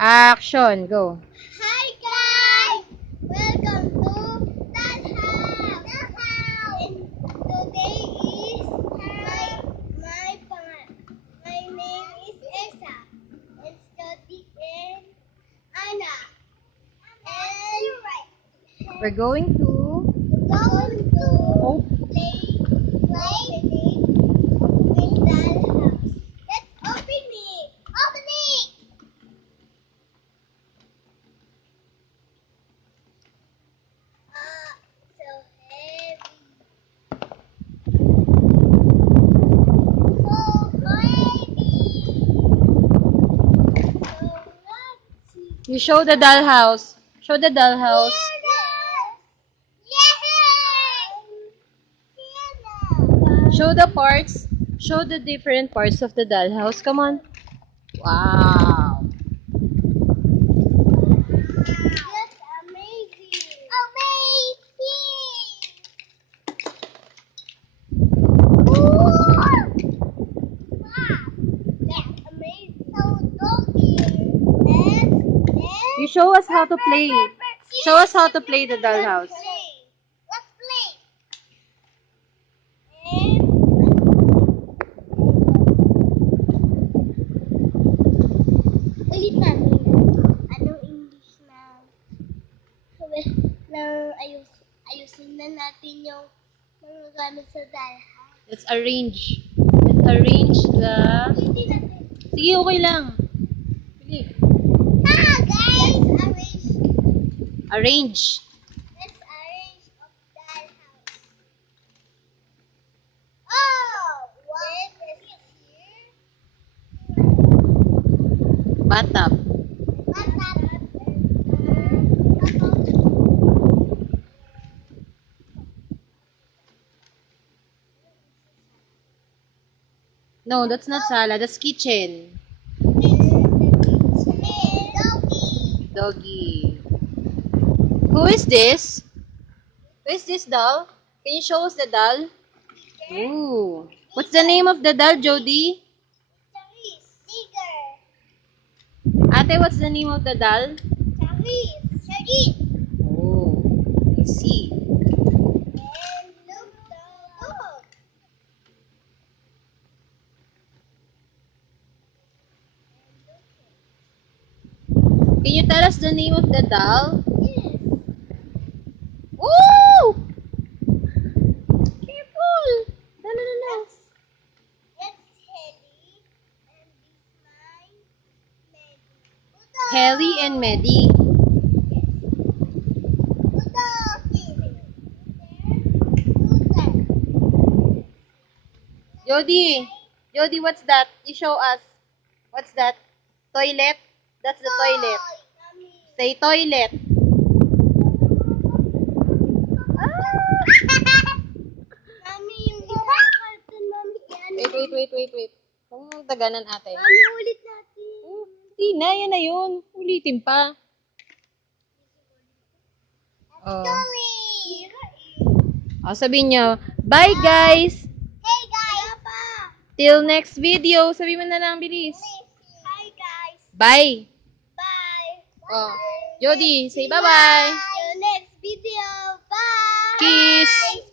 Action, go. Hi guys! Welcome to that house! That house! And today is my name is Esa. And Jodie and Anna. And We're going to going to play in that house. Let's open it! Open it! So heavy. So heavy. So lucky. You show the dollhouse. Show the dollhouse. Show the parts. Show the different parts of the dollhouse. Come on. Wow. That's amazing. Amazing. Wow. That's amazing. So doggy. You show us how to play. Show us how to play the dollhouse. Let's play. And ulit natin. Anong English na ayusin na natin yung mga gamit sa dalha. Let's arrange. Let's arrange the... Hindi natin. Sige, okay lang. Sige. Guys! Arrange. Let's arrange of dollhouse. Oh! What is here? Bathtub. No, that's not sala. That's kitchen. Doggy. Who is this? Who is this doll? Can you show us the doll? Ooh. What's the name of the doll, Jodie? Ate, what's the name of the doll? Oh, I see. Can you tell us the name of the doll? Ooh! Careful! No, no, no, no. Helly and Medi. Jodie, Jodie, what's that? You show us. What's that? Toilet? That's the toilet. Say toilet. Mami, yung isang cartoon, Mami, yan. Wait. Huwag mong taganan, ate. Mami, ulit natin. Hindi na, yan na yun. Ulitin pa. Oh. Sorry. Oh, sabihin nyo, bye guys! Hey guys! Till next video. Sabihin mo na lang, bilis. Hi guys! Bye! Bye! Oh. Jodie, say bye-bye! See you next video! Bye! Kiss!